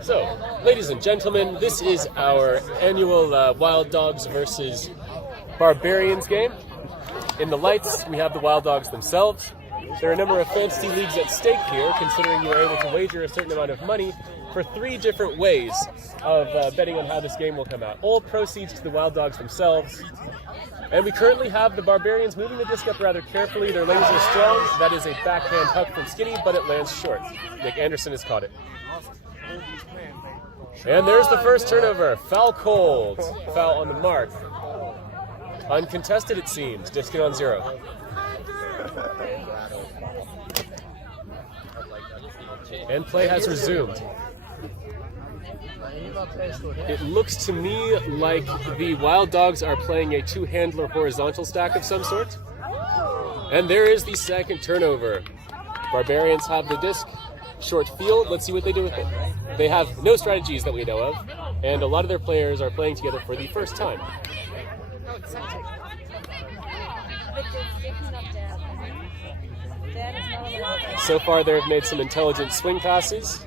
So, ladies and gentlemen, this is our annual Wild Dogs versus Barbarians game. In the lights, we have the Wild Dogs themselves. There are a number of fantasy leagues at stake here, considering you are able to wager a certain amount of money for 3 different ways of betting on how this game will come out. All proceeds to the Wild Dogs themselves. And we currently have the Barbarians moving the disc up rather carefully. Their legs are strong. That is a backhand hook from Skinny, but it lands short. Nick Anderson has caught it. And there's the first turnover. Foul cold. Foul on the mark. Uncontested, it seems. Disc on 0. And play has resumed. It looks to me like the Wild Dogs are playing a 2-handler horizontal stack of some sort. And there is the second turnover. Barbarians have the disc, short field. Let's see what they do with it. They have no strategies that we know of, and a lot of their players are playing together for the first time. So far, they've made some intelligent swing passes.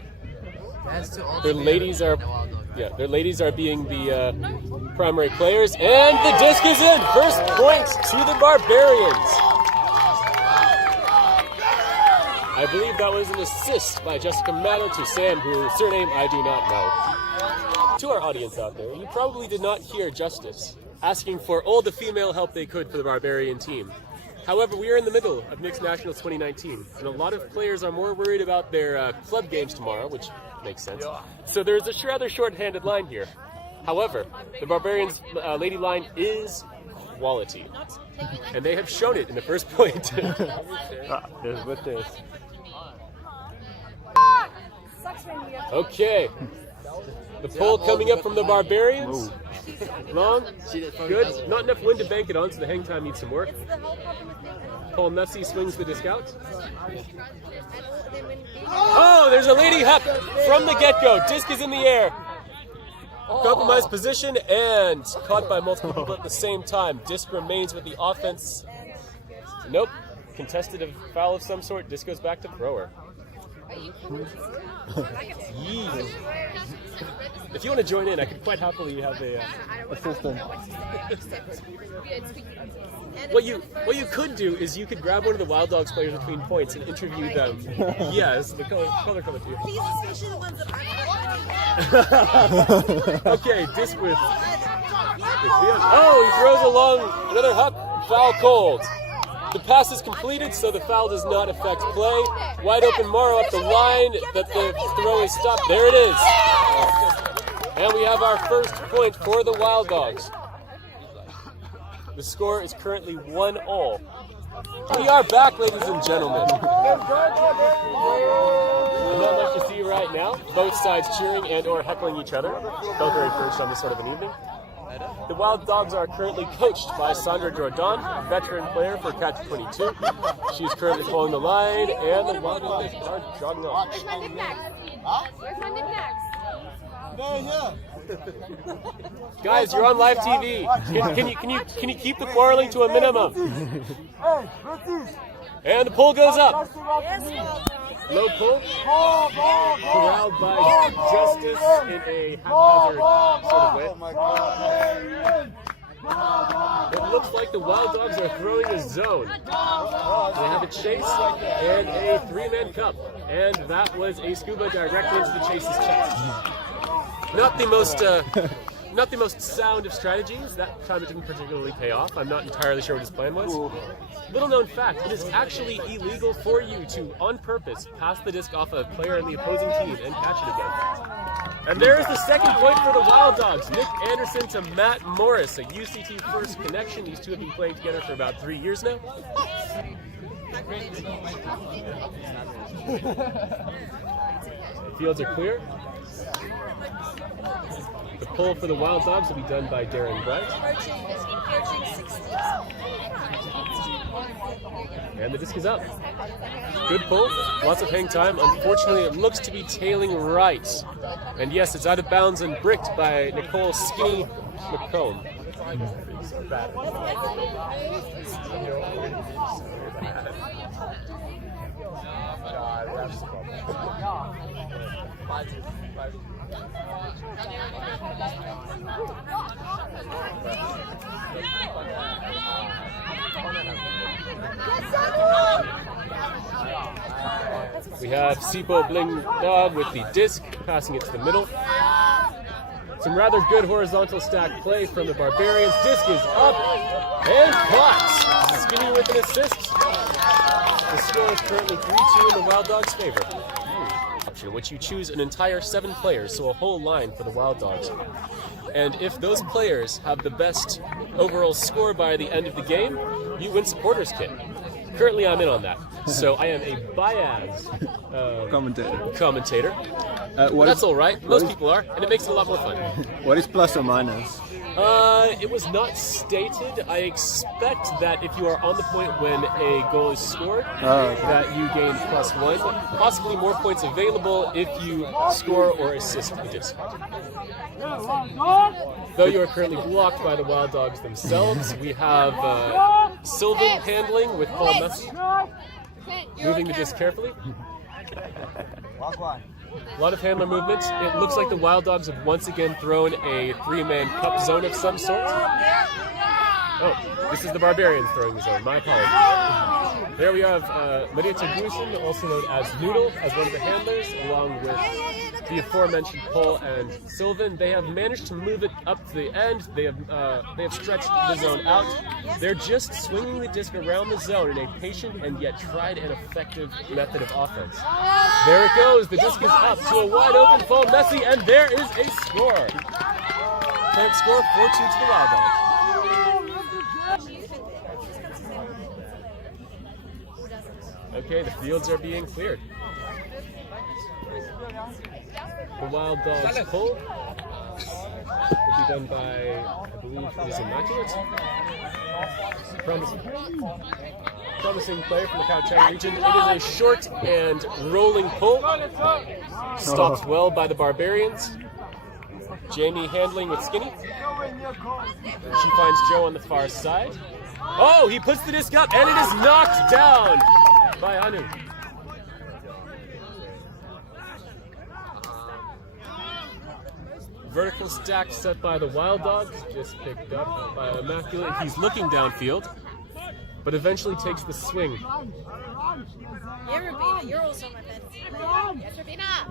Their ladies are being the primary players, and the disc is in. First point to the Barbarians. I believe that was an assist by Jessica Matto to Sam, whose surname I do not know. To our audience out there, you probably did not hear Justice asking for all the female help they could for the Barbarian team. However, we are in the middle of Mixed Nationals 2019, and a lot of players are more worried about their club games tomorrow, which makes sense. So there's a rather short-handed line here. However, the Barbarians' lady line is quality, and they have shown it in the first point. There's with this. Okay. The pull coming up from the Barbarians. Long, good. Not enough wind to bank it on, so the hang time needs some work. Paul Nussey swings the disc out. Oh, there's a lady huck from the get-go. Disc is in the air. Compromised position and caught by multiple people at the same time. Disc remains with the offense. Nope. Contested a foul of some sort. Disc goes back to thrower. If you want to join in, I could quite happily have a assistant. What you could do is you could grab one of the Wild Dogs players between points and interview them. Yes, the color coming to you. Please, especially the ones that aren't. Okay, disc with. Oh, he throws along another huck. Foul cold. The pass is completed, so the foul does not affect play. Wide open Morrow up the line, but the throw is stopped. There it is. And we have our first point for the Wild Dogs. The score is currently 1-all. We are back, ladies and gentlemen. Not much to see right now. Both sides cheering and or heckling each other. Both very encouraged on this sort of an evening. The Wild Dogs are currently coached by Sandra Jordan, veteran player for Catch 22. She's currently pulling the line, and the Wild Dogs are jogging off. Where's my knickknacks? Where's my knickknacks? Guys, you're on live TV. Can you keep the quarreling to a minimum? And the pull goes up. Low pull, corralled by Justice in a haphazard sort of way. It looks like the Wild Dogs are throwing a zone. They have a chase and a 3-man cup, and that was a scuba directly into the chase's chest. Not the most sound of strategies. That time it didn't particularly pay off. I'm not entirely sure what his plan was. Little known fact, it is actually illegal for you to, on purpose, pass the disc off a player in the opposing team and catch it again. And there is the second point for the Wild Dogs. Nick Anderson to Matt Morris, a UCT first connection. These two have been playing together for about 3 years now. Fields are clear. The pull for the Wild Dogs will be done by Darren Bright. And the disc is up. Good pull. Lots of hang time. Unfortunately, it looks to be tailing right. And yes, it's out of bounds and bricked by Nicole Skinny McComb. We have Sipo Bling Dog with the disc, passing it to the middle. Some rather good horizontal stack play from the Barbarians. Disc is up and caught. Skinny with an assist. The score is currently 3-2 in the Wild Dogs' favor. Option, which you choose an entire 7 players, so a whole line for the Wild Dogs. And if those players have the best overall score by the end of the game, you win supporters kit. Currently, I'm in on that. So I am a bias commentator. That's all right. Most people are, and it makes it a lot more fun. What is plus or minus? It was not stated. I expect that if you are on the point when a goal is scored, that you gain +1. Possibly more points available if you score or assist the disc. Though you are currently blocked by the Wild Dogs themselves, we have Sylvan handling with Paul Messi, moving the disc carefully. A lot of handler movements. It looks like the Wild Dogs have once again thrown a 3-man cup zone of some sort. Oh, this is the Barbarians throwing the zone. My apologies. There we have Maria Tagusin, also known as Noodle, as one of the handlers, along with the aforementioned Paul and Sylvan. They have managed to move it up to the end. They have stretched the zone out. They're just swinging the disc around the zone in a patient and yet tried and effective method of offense. There it goes. The disc is up to a wide open Paul Messi, and there is a score. Current score 4-2 to the Wild Dogs. Okay, the fields are being cleared. The Wild Dogs pull will be done by, I believe it is Immaculate. Promising player from the Cowtown region. It is a short and rolling pull. Stopped well by the Barbarians. Jamie handling with Skinny. She finds Joe on the far side. Oh, he puts the disc up and it is knocked down by Anu. Vertical stack set by the Wild Dogs, just picked up by Immaculate. He's looking downfield, but eventually takes the swing. You're also my bed. Yes, Rabina.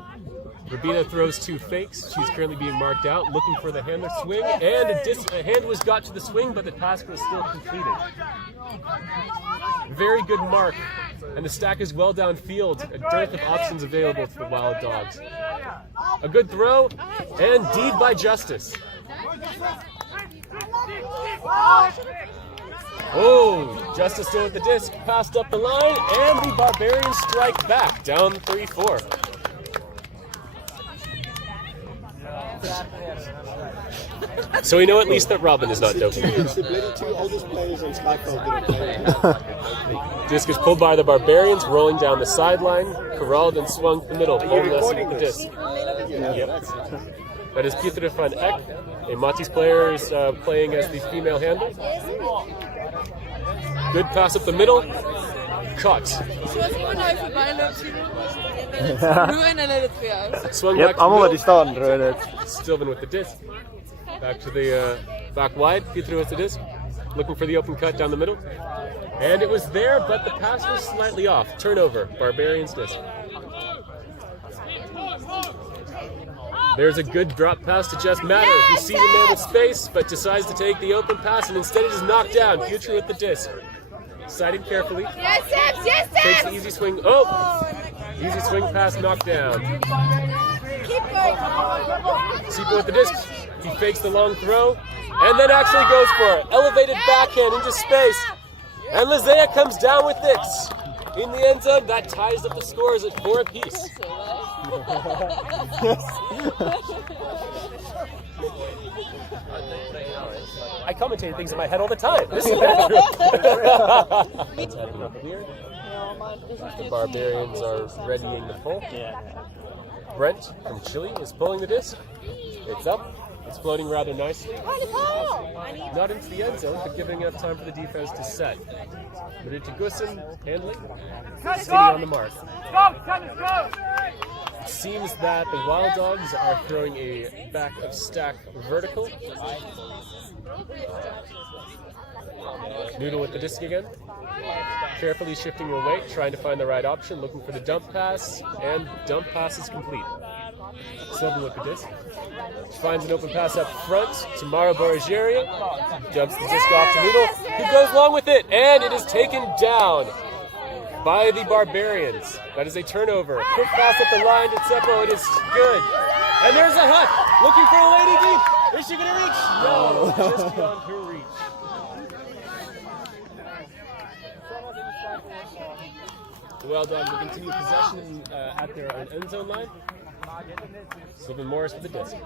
Rabina throws 2 fakes. She's currently being marked out, looking for the handler swing, and a hand was got to the swing, but the pass was still completed. Very good mark, and the stack is well downfield. A dearth of options available to the Wild Dogs. A good throw, and deed by justice. Oh, Justice still with the disc, passed up the line, and the Barbarians strike back, down 3-4. So we know at least that Robin is not doping. It's the bloody 2 oldest players on Skyfall didn't play. Disc is pulled by the Barbarians, rolling down the sideline, corralled and swung to the middle, holding us with the disc. Yep. That is Peter van Eck, a Matis player, is playing as the female handler. Good pass up the middle, caught. Swung back to the middle. Sylvan with the disc. Back to the back wide. Peter with the disc, looking for the open cut down the middle. And it was there, but the pass was slightly off. Turnover, Barbarians disc. There's a good drop pass to Just Matter, who sees a man with space, but decides to take the open pass, and instead it is knocked down. Future with the disc. Sighted carefully. Takes the easy swing. Oh! Easy swing pass knocked down. Keep going. Sipo with the disc. He fakes the long throw, and then actually goes for it. Elevated backhand into space. And Lizea comes down with this. In the end zone, that ties up the scores at 4 apiece. I commentate things in my head all the time. This is the Barbarians are readying the pull. Brent from Chile is pulling the disc. It's up. It's floating rather nicely. Not into the end zone, but giving enough time for the defense to set. Marita Gussin handling. Skinny on the mark. It seems that the Wild Dogs are throwing a back of stack vertical. Noodle with the disc again. Carefully shifting her weight, trying to find the right option, looking for the dump pass, and dump pass is complete. 7 with the disc. She finds an open pass up front to Mara Borrageri. Jumps the disc off to Noodle, who goes along with it, and it is taken down by the Barbarians. That is a turnover. Quick pass up the line to Tsepo. It is good. And there's a Huck looking for a lady deep. Is she going to reach? No, just beyond her reach. The Wild Dogs will continue possession at their own end zone line. Sylvan Morris with the disc.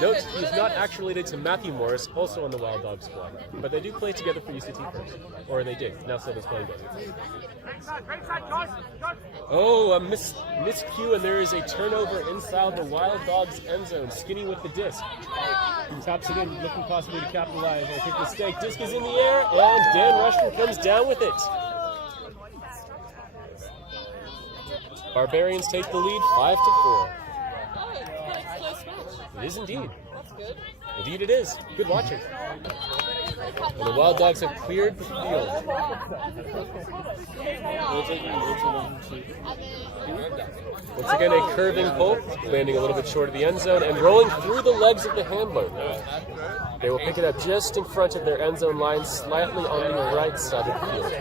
Note, he is not actually related to Matthew Morris, also on the Wild Dogs squad, but they do play together for UCT first. Or they did. Now Sylvan's playing together. Oh, a miscue, and there is a turnover inside the Wild Dogs end zone. Skinny with the disc. He taps it in, looking possibly to capitalize on a quick mistake. Disc is in the air, and Dan Rushton comes down with it. Barbarians take the lead 5-4. It is indeed. Indeed it is. Good watching. And the Wild Dogs have cleared the field. Once again, a curving pull, landing a little bit short of the end zone and rolling through the legs of the handler. They will pick it up just in front of their end zone line, slightly on the right side of the field.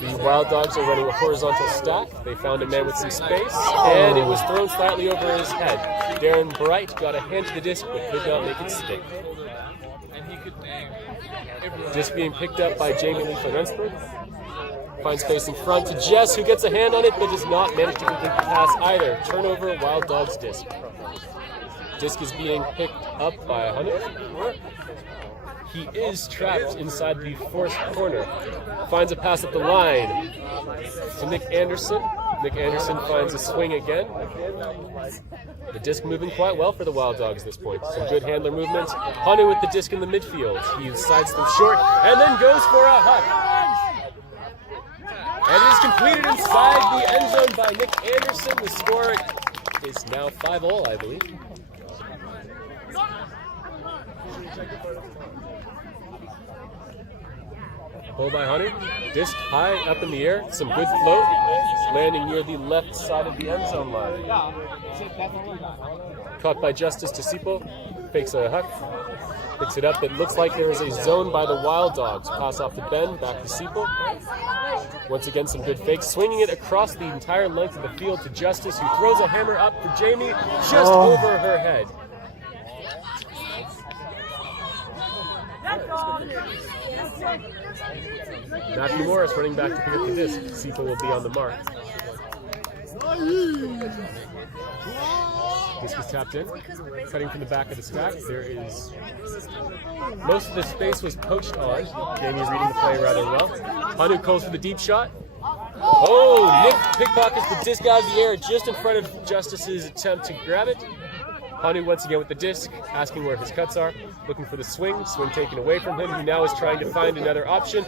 The Wild Dogs are running a horizontal stack. They found a man with some space, and it was thrown slightly over his head. Darren Bright got a hand to the disc, but could not make it stick. Disc being picked up by Jamie Lee van Rensburg. Finds space in front to Jess, who gets a hand on it, but does not manage to complete the pass either. Turnover, Wild Dogs disc. Disc is being picked up by Hunter. He is trapped inside the forced corner. Finds a pass at the line to Nick Anderson. Nick Anderson finds a swing again. The disc moving quite well for the Wild Dogs at this point. Some good handler movement. Hanu with the disc in the midfield. He sidesteps short and then goes for a Huck. And it is completed inside the end zone by Nick Anderson. The score is now 5-all, I believe. Pull by Hunter. Disc high up in the air. Some good float. Landing near the left side of the end zone line. Caught by Justice Tisipo. Fakes a Huck. Picks it up. It looks like there is a zone by the Wild Dogs. Pass off to Ben. Back to Sipo. Once again, some good fakes. Swinging it across the entire length of the field to Justice, who throws a hammer up for Jamie just over her head. Matthew Morris running back to pick up the disc. Sipo will be on the mark. Disc is tapped in. Cutting from the back of the stack. There is... most of the space was poached on. Jamie reading the play rather well. Hanu calls for the deep shot. Oh, Nick pickpockets the disc out of the air just in front of Justice's attempt to grab it. Hanu once again with the disc, asking where his cuts are, looking for the swing. Swing taken away from him. He now is trying to find another option.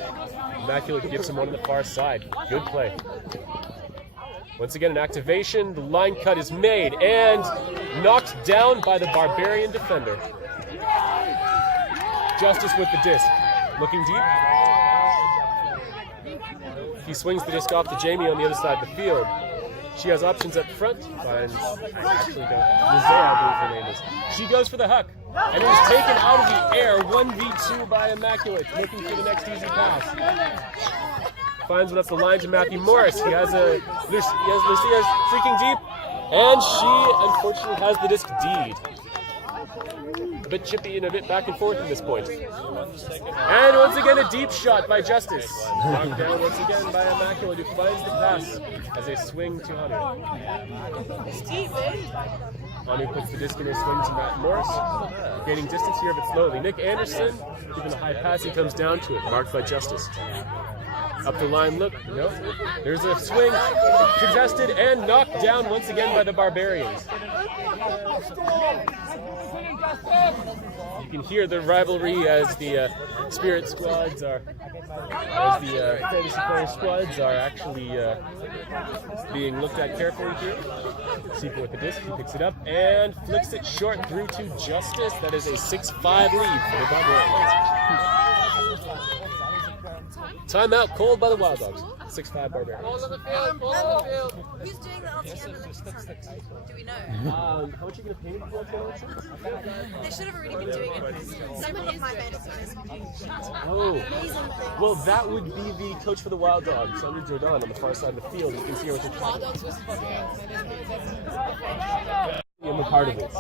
Immaculate gives him one on the far side. Good play. Once again, an activation. The line cut is made and knocked down by the Barbarian defender. Justice with the disc. Looking deep. He swings the disc off to Jamie on the other side of the field. She has options up front. Finds, actually don't. I believe her name is. She goes for the Huck. And it is taken out of the air. 1v2 by Immaculate. Looking for the next easy pass. Finds one up the line to Matthew Morris. He has Lucia freaking deep. And she, unfortunately, has the disc D'd. A bit chippy and a bit back and forth at this point. And once again, a deep shot by Justice. Knocked down once again by Immaculate, who finds the pass as a swing to Hunter. Hanu puts the disc in a swing to Matt Morris. Gaining distance here, but slowly. Nick Anderson, given a high pass, he comes down to it, marked by Justice. Up the line, look. No. There's a swing. Contested and knocked down once again by the Barbarians. You can hear the rivalry as the spirit squads are, as the fantasy player squads are actually being looked at carefully here. Seeker with the disc, he picks it up and flicks it short through to Justice. That is a 6-5 lead for the Barbarians. Timeout called by the Wild Dogs. 6-5 Barbarians. Who's doing the LTM elections? Do we know? How much are you going to pay for the elections? They should have already been doing it. Some of my fantasy players. Oh, well, that would be the coach for the Wild Dogs, Under Jordan, on the far side of the field. You can see her with the Wild Dogs versus Barbarians. I'm a part of it.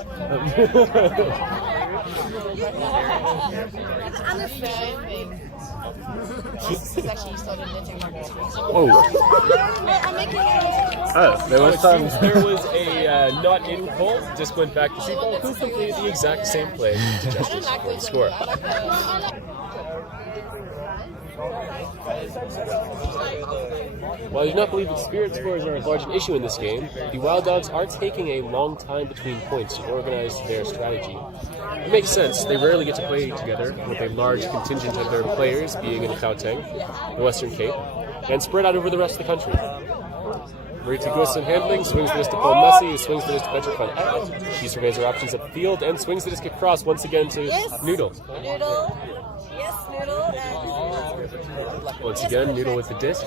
Oh. There was a not in call. Just went back to Seagull, who completed the exact same play to Justice for the score. While I do not believe that spirit scores are as large an issue in this game, the Wild Dogs are taking a long time between points to organize their strategy. It makes sense. They rarely get to play together, with a large contingent of their players being in Gauteng, the Western Cape, and spread out over the rest of the country. Marita Gusson handling, swings the disc to Paul Messi, who swings the disc to Petra van Eck. She surveys her options up the field and swings the disc across once again to Noodle. Noodle. Yes, Noodle. Once again, Noodle with the disc.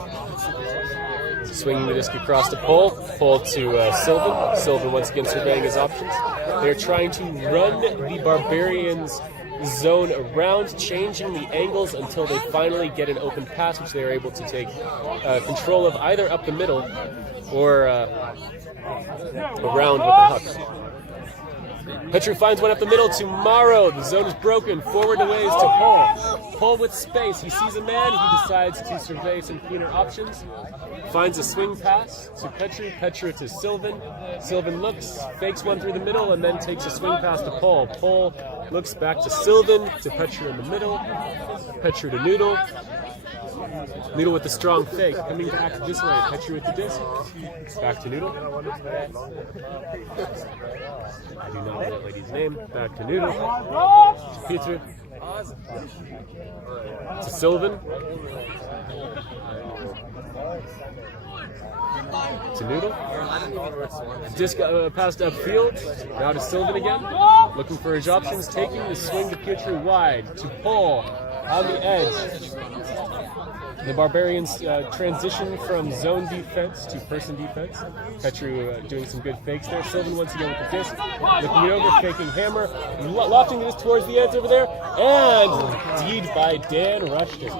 Swinging the disc across to Paul. Paul to Sylvan. Sylvan once again surveying his options. They're trying to run the Barbarians zone around, changing the angles until they finally get an open pass, which they are able to take control of either up the middle or around with the huck. Petru finds one up the middle to Morrow. The zone is broken. Forward away is to Paul. Paul with space. He sees a man. He decides to survey some cleaner options. Finds a swing pass to Petru. Petru to Sylvan. Sylvan looks, fakes one through the middle, and then takes a swing pass to Paul. Paul looks back to Sylvan, to Petru in the middle. Petru to Noodle. Noodle with the strong fake. Coming back this way. Petru with the disc. Back to Noodle. I do not know that lady's name. Back to Noodle. To Petru. To Sylvan. To Noodle. Disc passed upfield. Now to Sylvan again. Looking for his options. Taking the swing to Petru wide. To Paul on the edge. The Barbarians transition from zone defense to person defense. Petru doing some good fakes there. Sylvan once again with the disc. Looking it over, faking hammer. Lofting this towards the ends over there. And deed by Dan Rushton.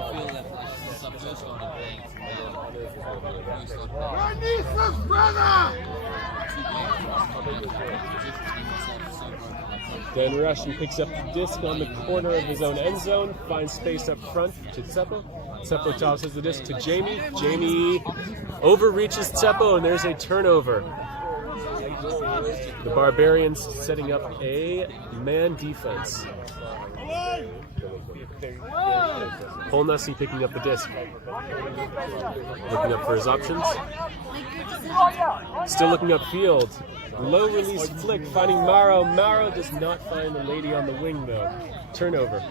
Dan Rushton picks up the disc on the corner of his own end zone. Finds space up front to Tsepo. Tsepo tosses the disc to Jamie. Jamie overreaches Tsepo, and there's a turnover. The Barbarians setting up a man defense. Paul Nussey picking up the disc. Looking up for his options. Still looking upfield. Low release flick, finding Morrow. Morrow does not find the lady on the wing though. Turnover.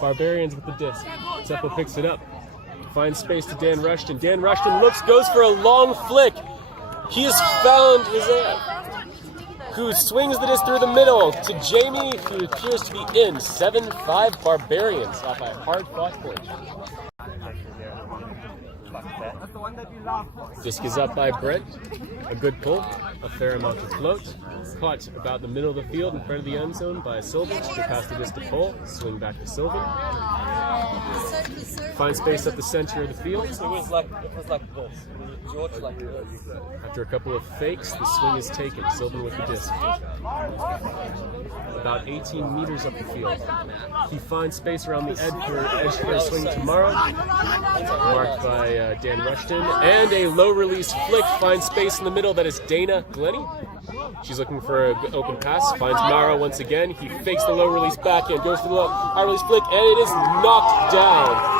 Barbarians with the disc. Tsepo picks it up. Finds space to Dan Rushton. Dan Rushton looks, goes for a long flick. He has found Isaiah, who swings the disc through the middle to Jamie, who appears to be in. 7-5 Barbarians off a hard-fought point. Disc is up by Brent. A good pull, a fair amount of float. Caught about the middle of the field in front of the end zone by Sylvan. They pass the disc to Paul. Swing back to Sylvan. Find space at the center of the field. It was like this. George like this. After a couple of fakes, the swing is taken. Sylvan with the disc. About 18 meters up the field. He finds space around the edge for a swing tomorrow. Marked by Dan Rushton. And a low release flick finds space in the middle. That is Dana Glennie. She's looking for an open pass. Finds Mara once again. He fakes the low release backhand. Goes for the low high release flick. And it is knocked down.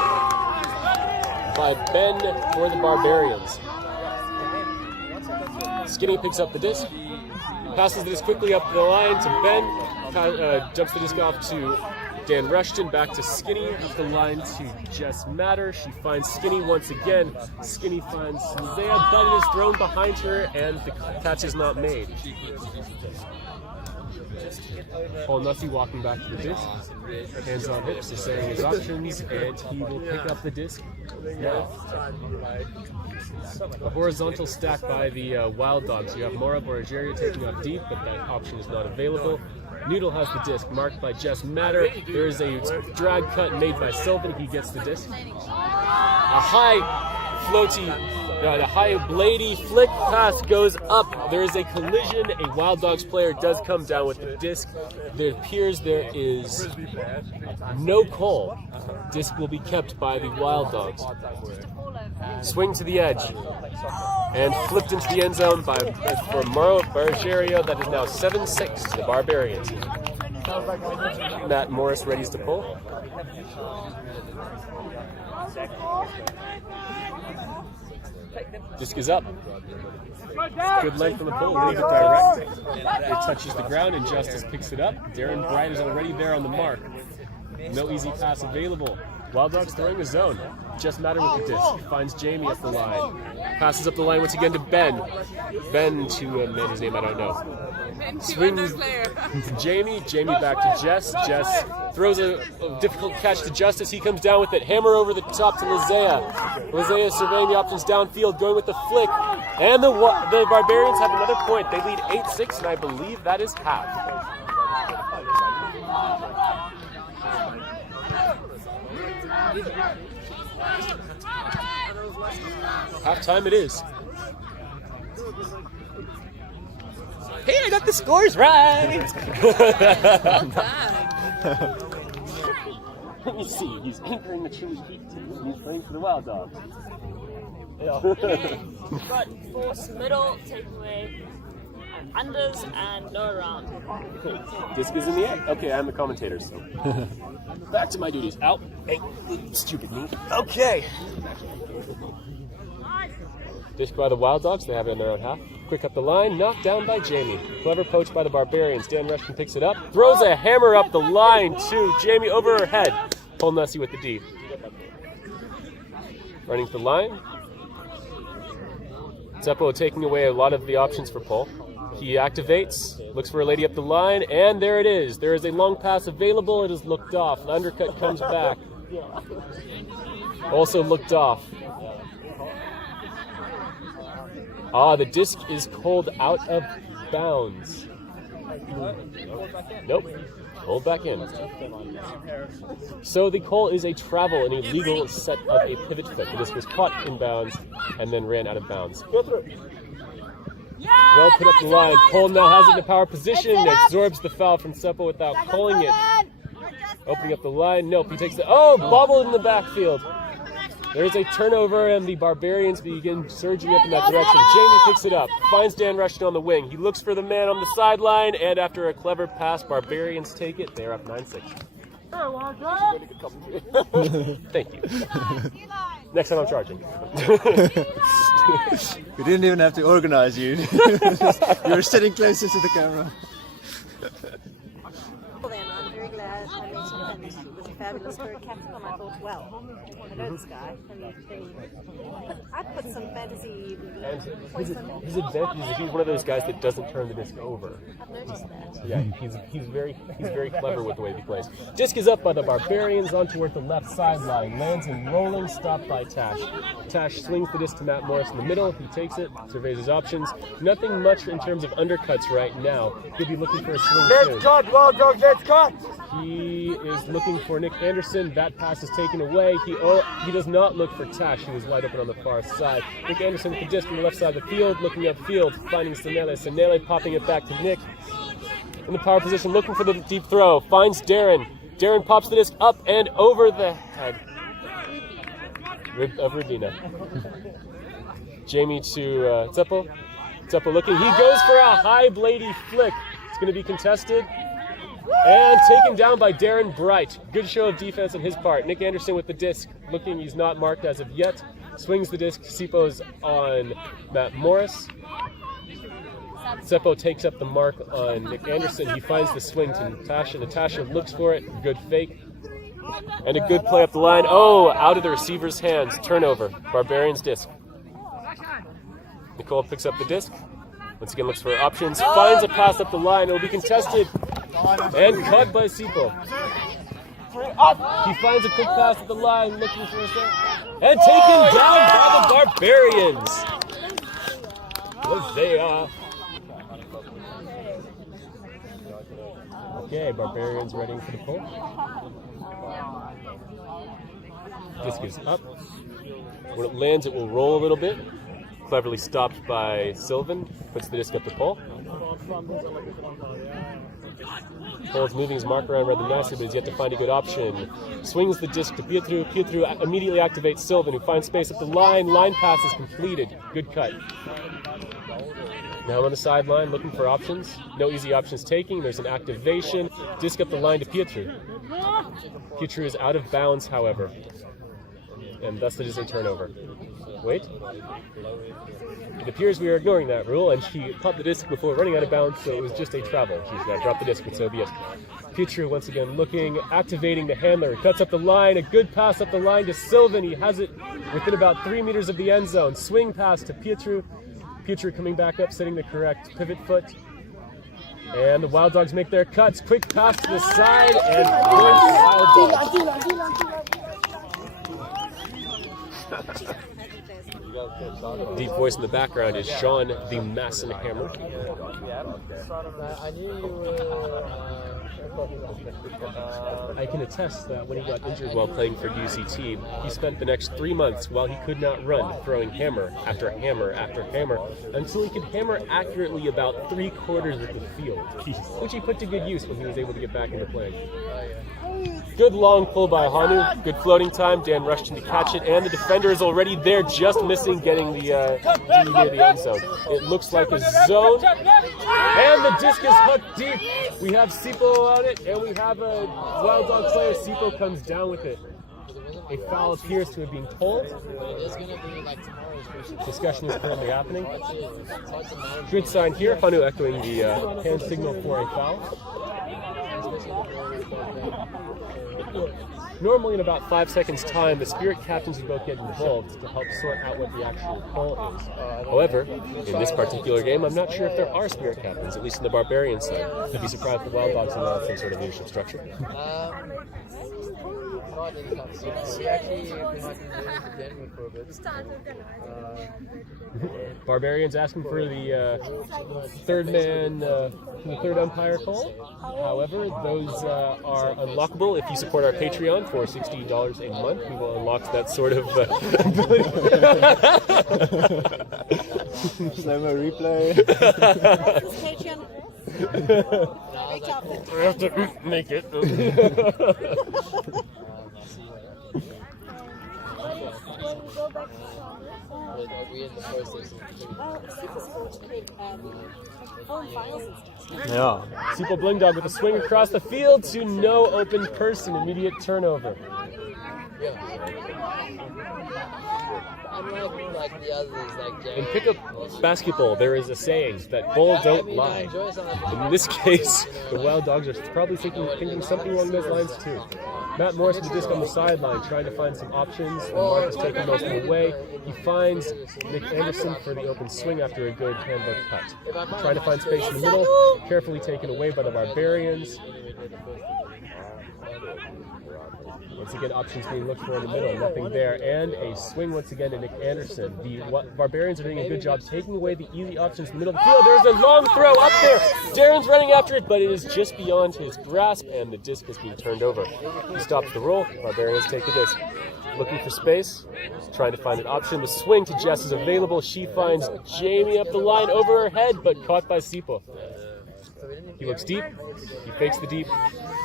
by Ben for the Barbarians. Skinny picks up the disc, passes the disc quickly up the line to Ben, jumps the disc off to Dan Rushton, back to Skinny, up the line to Jess Matter. She finds Skinny once again. Skinny finds Zaya, but it is thrown behind her and the catch is not made. Paul Nussey walking back to the disc, hands on hips, saying his options, and he will pick up the disc now. A horizontal stack by the Wild Dogs. You have Mora Borgeria taking off deep, but that option is not available. Noodle has the disc, marked by Jess Matter. There is a drag cut made by Sylvan. He gets the disc. A high floaty, the high bladey flick pass goes up. There is a collision. A Wild Dogs player does come down with the disc. It appears there is no call. Disc will be kept by the Wild Dogs. Swing to the edge. And flipped into the end zone for Mauro Bergerio. That is now 7-6 to the Barbarians. Matt Morris readies to pull. Disc is up. Good length on the pull. Leave it direct. It touches the ground and Justice picks it up. Darren Bright is already there on the mark. No easy pass available. Wild Dogs throwing a zone. Just Matter with the disc. Finds Jamie up the line. Passes up the line once again to Ben. Ben to man, his name I don't know. Swings to Jamie. Jamie back to Jess. Jess throws a difficult catch to Justice. He comes down with it. Hammer over the top to Lizea. Lizea surveying the options downfield, going with the flick. And the Barbarians have another point. They lead 8-6, and I believe that is half. Halftime it is. Hey, I got the scores right! Let me see. He's anchoring the Chili Heat team. He's playing for the Wild Dogs. Got force middle, take away unders, and no around. Okay. Disc is in the air. Okay, I'm the commentator, so. Back to my duties. Out. Hey, stupid me. Okay. Disc by the Wild Dogs. They have it in their own half. Quick up the line. Knocked down by Jamie. Clever poach by the Barbarians. Dan Rushton picks it up. Throws a hammer up the line to Jamie over her head. Paul Nussey with the D. Running to the line. Zeppo taking away a lot of the options for Paul. He activates, looks for a lady up the line, and there it is. There is a long pass available. It is looked off. The undercut comes back. Also looked off. The disc is called out of bounds. Nope. Hold back in. So the call is a travel, an illegal set of a pivot foot. The disc was caught in bounds and then ran out of bounds. Well put up the line. Cole now has it in a power position. Absorbs the foul from Seppo without calling it. Opening up the line. Nope, he takes the... bobbled in the backfield. There's a turnover, and the Barbarians begin surging up in that direction. Jamie picks it up, finds Dan Rushton on the wing. He looks for the man on the sideline, and after a clever pass, Barbarians take it. They're up 9-6. Thank you. Next time I'm charging. We didn't even have to organize you. You were sitting closer to the camera. Well then, I'm very glad I met him, and he was a fabulous bird captain. I thought, well, I know this guy, and I put some fantasy His advantage is that he's one of those guys that doesn't turn the disc over. I've noticed that. Yeah, he's very clever with the way he plays. Disc is up by the Barbarians on toward the left sideline. Lands and rolling, stopped by Tash. Tash swings the disc to Matt Morris in the middle. He takes it, surveys his options. Nothing much in terms of undercuts right now. He'll be looking for a swing soon. Let's cut, Wild Dogs, let's cut! He is looking for Nick Anderson. That pass is taken away. He does not look for Tash, who is wide open on the far side. Nick Anderson with the disc from the left side of the field, looking upfield, finding Sanele. Sanele popping it back to Nick. In the power position, looking for the deep throw. Finds Darren. Darren pops the disc up and over the head of Regina. Jamie to Zeppo. Zeppo looking. He goes for a high bladey flick. It's going to be contested. And taken down by Darren Bright. Good show of defense on his part. Nick Anderson with the disc, looking he's not marked as of yet. Swings the disc. Seppo's on Matt Morris. Seppo takes up the mark on Nick Anderson. He finds the swing to Natasha. Natasha looks for it. Good fake. And a good play up the line. Oh, out of the receiver's hands. Turnover. Barbarians disc. Nicole picks up the disc. Once again looks for options. Finds a pass up the line. It will be contested. And caught by Seppo. He finds a quick pass at the line. Looking for a set. And taken down by the Barbarians. Hosea. Okay, Barbarians ready for the pull. Disc is up. When it lands, it will roll a little bit. Cleverly stopped by Sylvan. Puts the disc up to pull. Cole's moving his mark around rather nicely, but he's yet to find a good option. Swings the disc to Pietru. Pietru immediately activates Sylvan, who finds space at the line. Line pass is completed. Good cut. Now I'm on the sideline looking for options. No easy options taking. There's an activation. Disc up the line to Pietru. Pietru is out of bounds, however. And thus it is a turnover. Wait. It appears we are ignoring that rule, and she caught the disc before running out of bounds, so it was just a travel. She's going to drop the disc, but so be it. Pietru once again looking, activating the handler. Cuts up the line. A good pass up the line to Sylvan. He has it within about 3 meters of the end zone. Swing pass to Pietru. Pietru coming back up, setting the correct pivot foot. And the Wild Dogs make their cuts. Quick pass to the side, and Wild Dogs. Deep voice in the background is Sean the Masson Hammer. I can attest that when he got injured while playing for UCT, he spent the next 3 months while he could not run, throwing hammer after hammer after hammer until he could hammer accurately about 3/4 of the field, which he put to good use when he was able to get back into play. Good long pull by Hanu. Good floating time. Dan rushed in to catch it, and the defender is already there, just missing getting the D near the end zone. It looks like a zone, and the disc is hooked deep. We have Seppo on it, and we have a Wild Dog player. Seppo comes down with it. A foul appears to have been pulled. Discussion is currently happening. Good sign here. Hanu echoing the hand signal for a foul. Normally in about 5 seconds time, the spirit captains would both get involved to help sort out what the actual call is. However, in this particular game, I'm not sure if there are spirit captains, at least in the Barbarian side. I'd be surprised if the Wild Dogs have some sort of leadership structure. Barbarians asking for the third man, the third umpire call. However, those are unlockable if you support our Patreon for $60 a month. We will unlock that sort of ability. Slow-mo replay. Patreon. I have to make it. Yeah. Seppo Blingdog with a swing across the field to no open person. Immediate turnover. Unlike the others, like In pickup basketball, there is a saying that ball don't lie. In this case, the Wild Dogs are probably thinking something along those lines too. Matt Morris with the disc on the sideline, trying to find some options. And Mark is taking most of the way. He finds Nick Anderson for the open swing after a good handbook cut. Trying to find space in the middle, carefully taken away by the Barbarians. Once again, options being looked for in the middle, nothing there, and a swing once again to Nick Anderson. The Barbarians are doing a good job taking away the easy options in the middle of the field. There's a long throw up there. Darren's running after it, but it is just beyond his grasp, and the disc is being turned over. He stops the roll. Barbarians take the disc. Looking for space, trying to find an option. The swing to Jess is available. She finds Jamie up the line over her head, but caught by Seppo. He looks deep, he fakes the deep,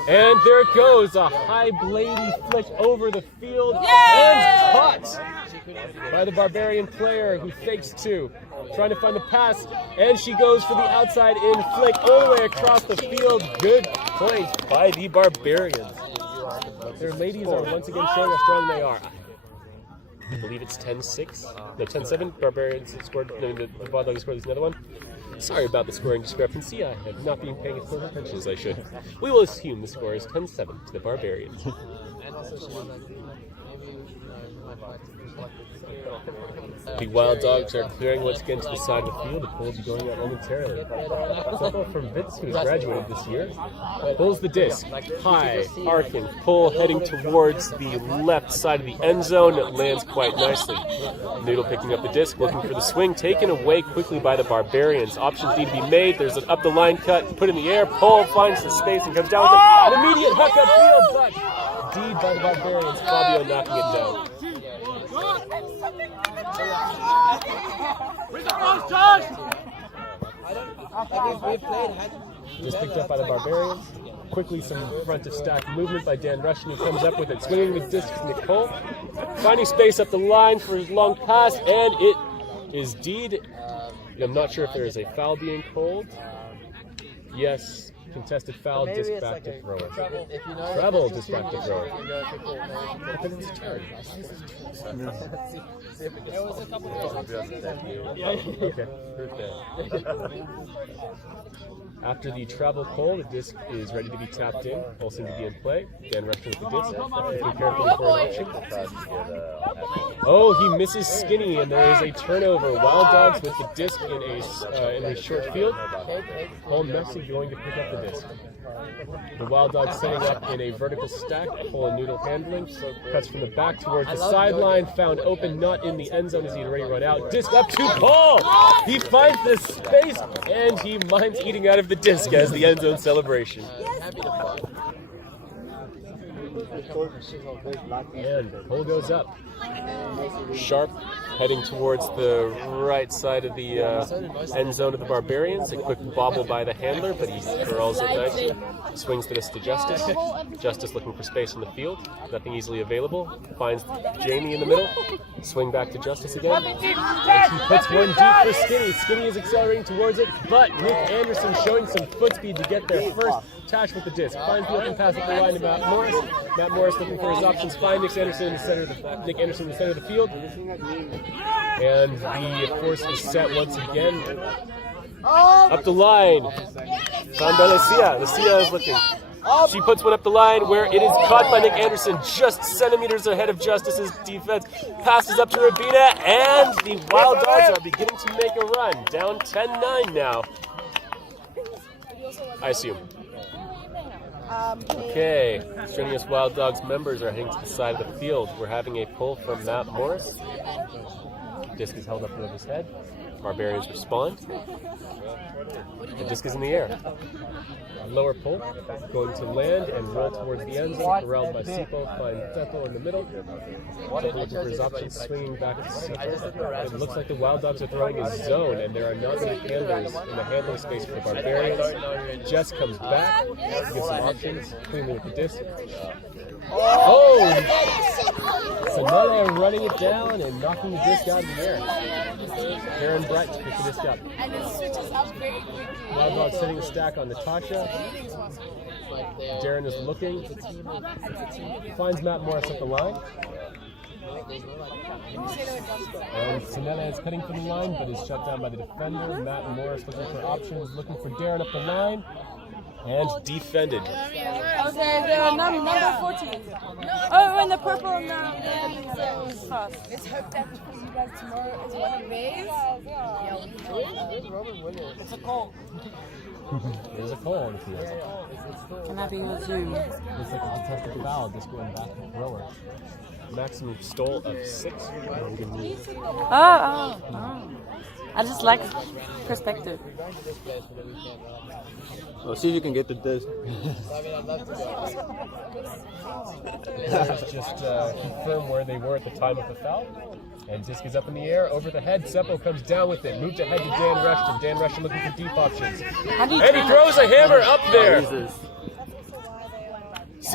and there it goes, a high bladey flick over the field, and caught by the Barbarian player who fakes 2. Trying to find the pass, and she goes for the outside in flick all the way across the field. Good point by the Barbarians. Their ladies are once again showing how strong they are. I believe it's 10-6. No, 10-7. Barbarians scored. No, the Wild Dogs scored another one. Sorry about the scoring discrepancy. I have not been paying as close attention as I should. We will assume the score is 10-7 to the Barbarians. The Wild Dogs are clearing once again to the side of the field. The pull will be going out momentarily. Seppo from Vitz, who has graduated this year, pulls the disc. High, arcing, pull heading towards the left side of the end zone. It lands quite nicely. Noodle picking up the disc, looking for the swing, taken away quickly by the Barbarians. Options need to be made. There's an up the line cut, put in the air, pull, finds the space, and comes down with an immediate hook upfield, but D by the Barbarians. Fabio knocking it down. Just picked up by the Barbarians. Quickly some front of stack movement by Dan Russian, who comes up with it, swinging the disc to Nicole. Finding space up the line for his long pass, and it is Deed. I'm not sure if there is a foul being called. Yes. Contested foul, disc back to thrower. Travel, disc back to thrower. Because it's a turn. Okay. After the travel call, the disc is ready to be tapped in. All seem to be in play. Dan Rushton with the disc. Looking carefully for an option. Oh, he misses Skinny, and there is a turnover. Wild Dogs with the disc in a short field. Paul Messi going to pick up the disc. The Wild Dogs setting up in a vertical stack. Paul and Noodle handling. Cuts from the back towards the sideline. Found open, not in the end zone as he'd already run out. Disc up to Paul. He finds the space, and he minds eating out of the disc as the end zone celebration. And pull goes up. Sharp heading towards the right side of the end zone of the Barbarians. A quick bobble by the handler, but he curls it nicely. Swings the disc to Justice. Justice looking for space in the field. Nothing easily available. Finds Jamie in the middle. Swing back to Justice again. And he puts one deep for Skinny. Skinny is accelerating towards it, but Nick Anderson showing some foot speed to get there first. Tash with the disc. Finds the open pass at the line to Matt Morris. Matt Morris looking for his options. Finds Nick Anderson in the center of the field. And the force is set once again. Up the line. Found by Lucia. Lucia is looking. She puts one up the line where it is caught by Nick Anderson just centimeters ahead of Justice's defense. Passes up to Rabina, and the Wild Dogs are beginning to make a run. Down 10-9 now. I assume. Okay, Strenuous Wild Dogs members are heading to the side of the field. We're having a pull from Matt Morris. Disc is held up above his head. Barbarians respond. The disc is in the air. A lower pull, going to land and roll towards the end zone, corralled by Sipo, find Teto in the middle. Teto looking for his options, swinging back to Sipo. It looks like the Wild Dogs are throwing a zone, and there are not many handlers in the handling space for the Barbarians. Jess comes back, gives some options, cleanly with the disc. Oh! Sanella running it down and knocking the disc out of the air. Darren Bright to pick the disc up. And it switches up very quickly. Wild Dogs setting a stack on Natasha. Darren is looking. Finds Matt Morris at the line. And Sanella is cutting from the line, but is shut down by the defender. Matt Morris looking for options, looking for Darren up the line. And defended. Okay, number 14. Oh, and the purple now. Let's hope that because you guys tomorrow is one of these. It's a goal. There's a goal on the field. Can I be with you? Looks like a contested foul, just going back to the thrower. Maximum stole of 6. Oh. I just like perspective. Well, see if you can get the disc. Let's just confirm where they were at the time of the foul. And disc is up in the air, over the head. Seppo comes down with it. Moved ahead to Dan Rushton. Dan Rushton looking for deep options. And he throws a hammer up there. Jesus.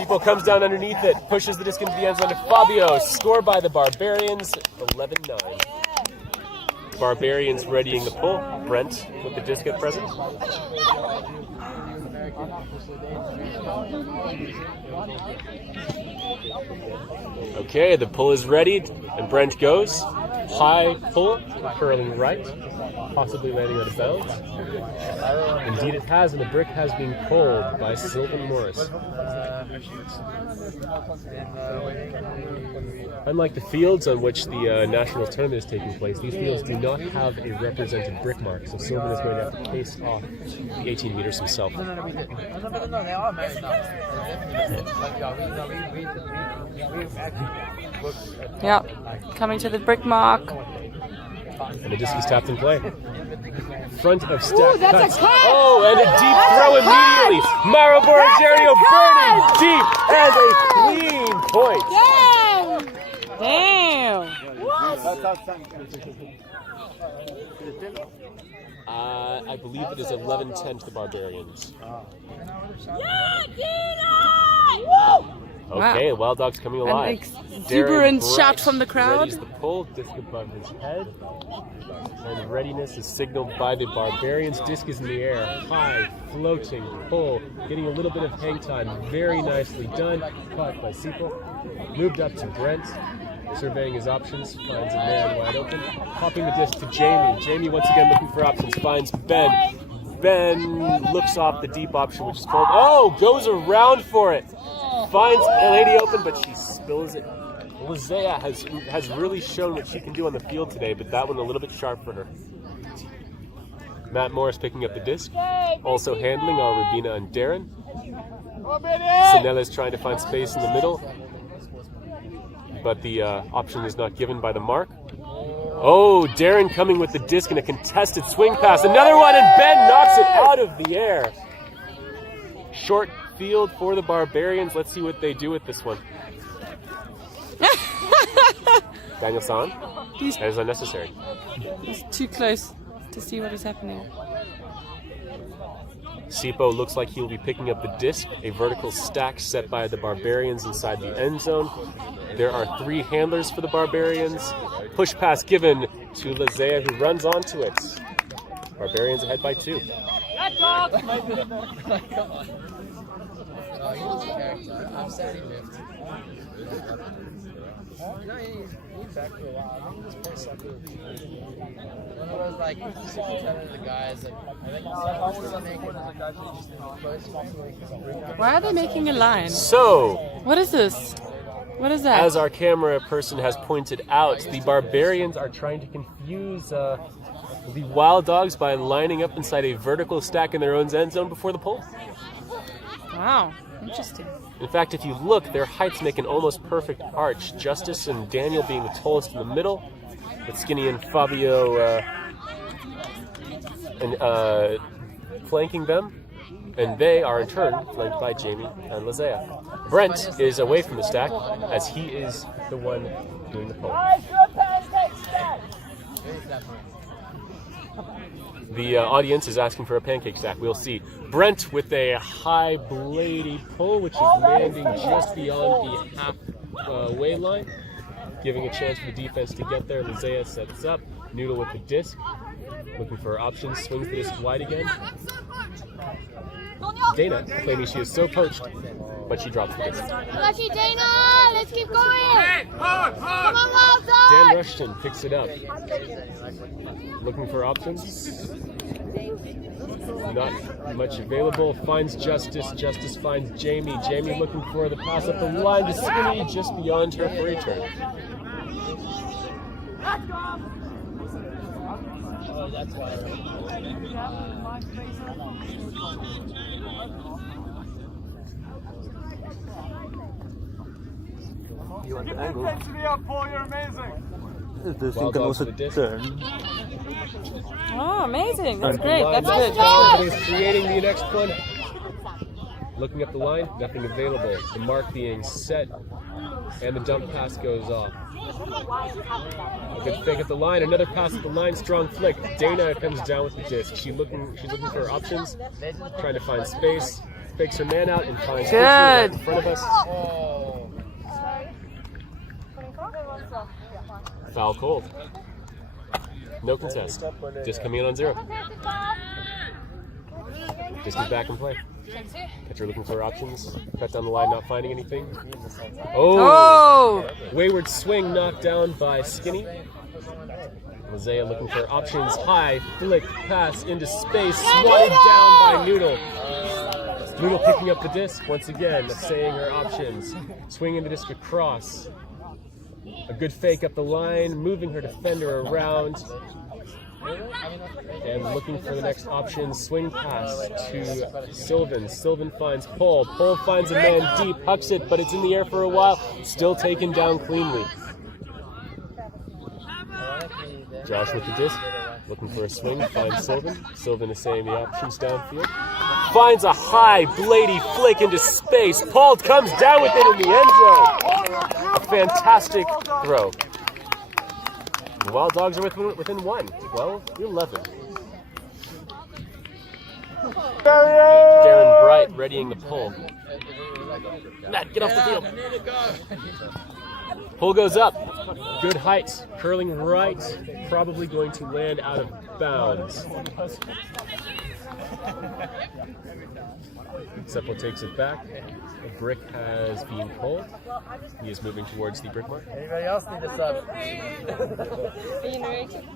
Sipo comes down underneath it, pushes the disc into the end zone to Fabio. Score by the Barbarians, 11-9. Barbarians readying the pull. Brent with the disc at present. Okay, the pull is ready, and Brent goes. High pull, curling right, possibly landing out of bounds. Indeed it has, and the brick has been pulled by Sylvan Morris. Unlike the fields on which the national tournament is taking place, these fields do not have a represented brick mark, so Sylvan is going to have to pace off the 18 meters himself. No, they are married now. Yeah, coming to the brick mark. And the disc is tapped in play. Front of stack. Ooh, that's cuts. a cut! Oh, and a deep throw immediately. Mauro Borgerio burning deep and a clean point. Damn! I believe it is 11-10 to the Barbarians. Okay, Wild Dog's coming alive. An exuberant shout from the crowd. Readies the pull, disc above his head. And readiness is signaled by the Barbarians. Disc is in the air, high, floating, pull, getting a little bit of hang time. Very nicely done. Caught by Sipo. Moved up to Brent. Surveying his options, finds a man wide open. Popping the disc to Jamie. Jamie once again looking for options, finds Ben. Ben looks off the deep option, which is called. Oh, goes around for it. Finds a lady open, but she spills it. Lizea has really shown what she can do on the field today, but that one a little bit sharp for her. Matt Morris picking up the disc. Also handling are Rubina and Darren. Sinella is trying to find space in the middle, but the option is not given by the mark. Oh, Darren coming with the disc in a contested swing pass. Another one, and Ben knocks it out of the air. Short field for the Barbarians. Let's see what they do with this one. Daniel San, that is unnecessary. He's too close to see what is happening. Sipo looks like he'll be picking up the disc, a vertical stack set by the Barbarians inside the end zone. There are 3 handlers for the Barbarians. Push pass given to Lizea, who runs onto it. Barbarians ahead by 2. I'm sad he lived. He's back for a while. I'm just play soccer. One of those like super talented guys. Like I think Why are they making a line? So, What is this? What is that? as our camera person has pointed out, the Barbarians are trying to confuse the Wild Dogs by lining up inside a vertical stack in their own end zone before the pull. Wow, interesting. In fact, if you look, their heights make an almost perfect arch. Justice and Daniel being the tallest in the middle, with Skinny and Fabio flanking them, and they are in turn flanked by Jamie and Lizea. Brent is away from the stack, as he is the one doing the pull. The audience is asking for a pancake stack. We'll see. Brent with a high bladey pull, which is landing just beyond the halfway line, giving a chance for the defense to get there. Lizea sets up. Noodle with the disc, looking for options, swings the disc wide again. Dana claiming she is so poached, but she drops the disc. Lucky Dana, let's keep going. Come on, Wild Dog. Dan Rushton picks it up, looking for options. Not much available. Finds Justice. Justice finds Jamie. Jamie looking for the pass up the line to Skinny, just beyond her for a return. That's why. You want the angle? You're amazing. The thing can also turn. Oh, amazing. That's The great. line That's is good. creating the next one. Looking at the line, nothing available. The mark being set, and the dump pass goes off. A good fake at the line, another pass at the line, strong flick. Dana comes down with the disc. She's looking for options, trying to find space. fakes her man out and finds Good. right in front of us. Foul cold. No contest. Just coming in on 0. Just is back in play. Catcher looking for options. Cut down the line, not finding anything. Oh! Wayward swing knocked down by Skinny. Lizea looking for options. High, flick, pass into space. Swatted down by Noodle. Noodle picking up the disc once again, saying her options. Swinging the disc across. A good fake up the line, moving her defender around. And looking for the next option, swing pass to Sylvan. Sylvan finds Pole. Pole finds a man deep, hucks it, but it's in the air for a while. Still taken down cleanly. Josh with the disc, looking for a swing, finds Sylvan. Sylvan is saying the options downfield. Finds a high, blady flick into space. Paul comes down with it in the end zone. A fantastic throw. The Wild Dogs are within 1, 12-11. Darren Bright readying the pull. Matt, get off the field. Pull goes up. Good height. Curling right. Probably going to land out of bounds. Seppo takes it back. A brick has been pulled. He is moving towards the brick mark. Anybody else need a sub? Are you narrating?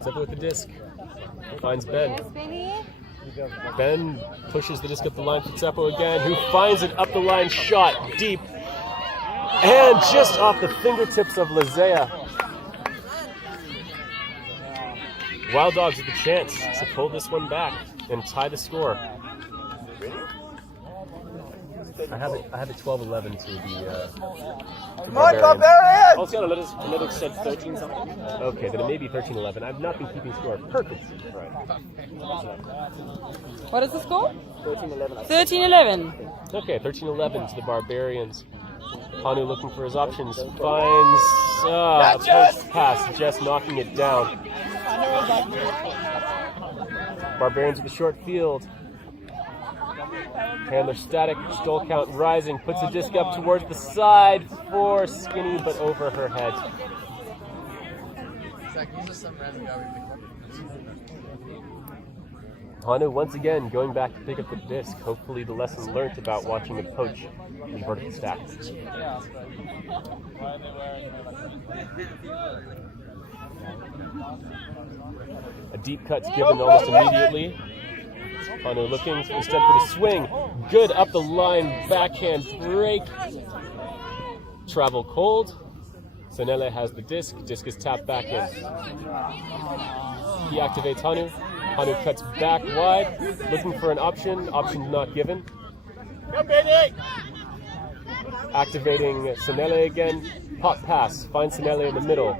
Seppo with the disc. Finds Ben. Ben pushes the disc up the line for Seppo again, who finds it up the line, shot deep. And just off the fingertips of Lizea. Wild Dogs with the chance to pull this one back and tie the score. I have it 12-11 to the Barbarians. Also, analytics said 13 something. Okay, then it may be 13-11. I've not been keeping score perfectly. Right. What is the score? 13-11. 13-11. Okay, 13-11 to the Barbarians. Hanu looking for his options. Finds a post pass, just knocking it down. Barbarians with a short field. Handler static, stole count rising, puts the disc up towards the side for Skinny, but over her head. Hanu once again going back to pick up the disc. Hopefully the lesson learned about watching the poach in vertical stack. A deep cut's given almost immediately. Hanu looking instead for the swing. Good up the line, backhand break. Travel cold. Sanele has the disc. Disc is tapped back in. He activates Hanu. Hanu cuts back wide. Looking for an option. Option not given. Activating Sanele again. Pop pass. Finds Sanele in the middle.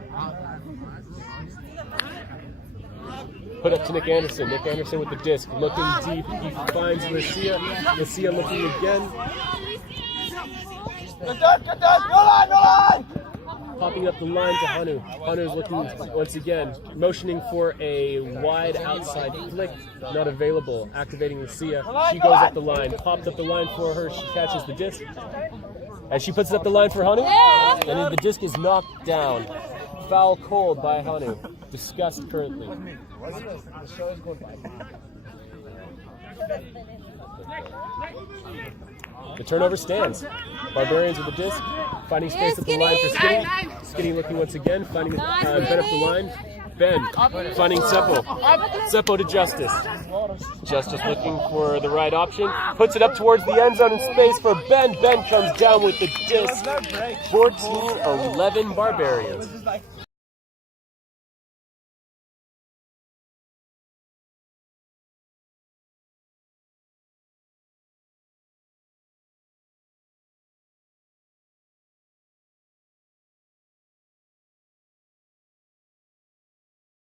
Put up to Nick Anderson. Nick Anderson with the disc. Looking deep. He finds Lucia. Lucia looking again. Popping up the line to Hanu. Hanu's looking once again. Motioning for a wide outside flick. Not available. Activating Lucia. She goes up the line. Popped up the line for her. She catches the disc. And she puts it up the line for Hanu. And the disc is knocked down. Foul cold by Hanu. Discussed currently. The turnover stands. Barbarians with the disc, finding space up the line for Skinny. Skinny looking once again, finding Ben up the line. Ben finding Seppo. Seppo to Justice. Justice looking for the right option. Puts it up towards the end zone in space for Ben. Ben comes down with the disc. 14-11 Barbarians.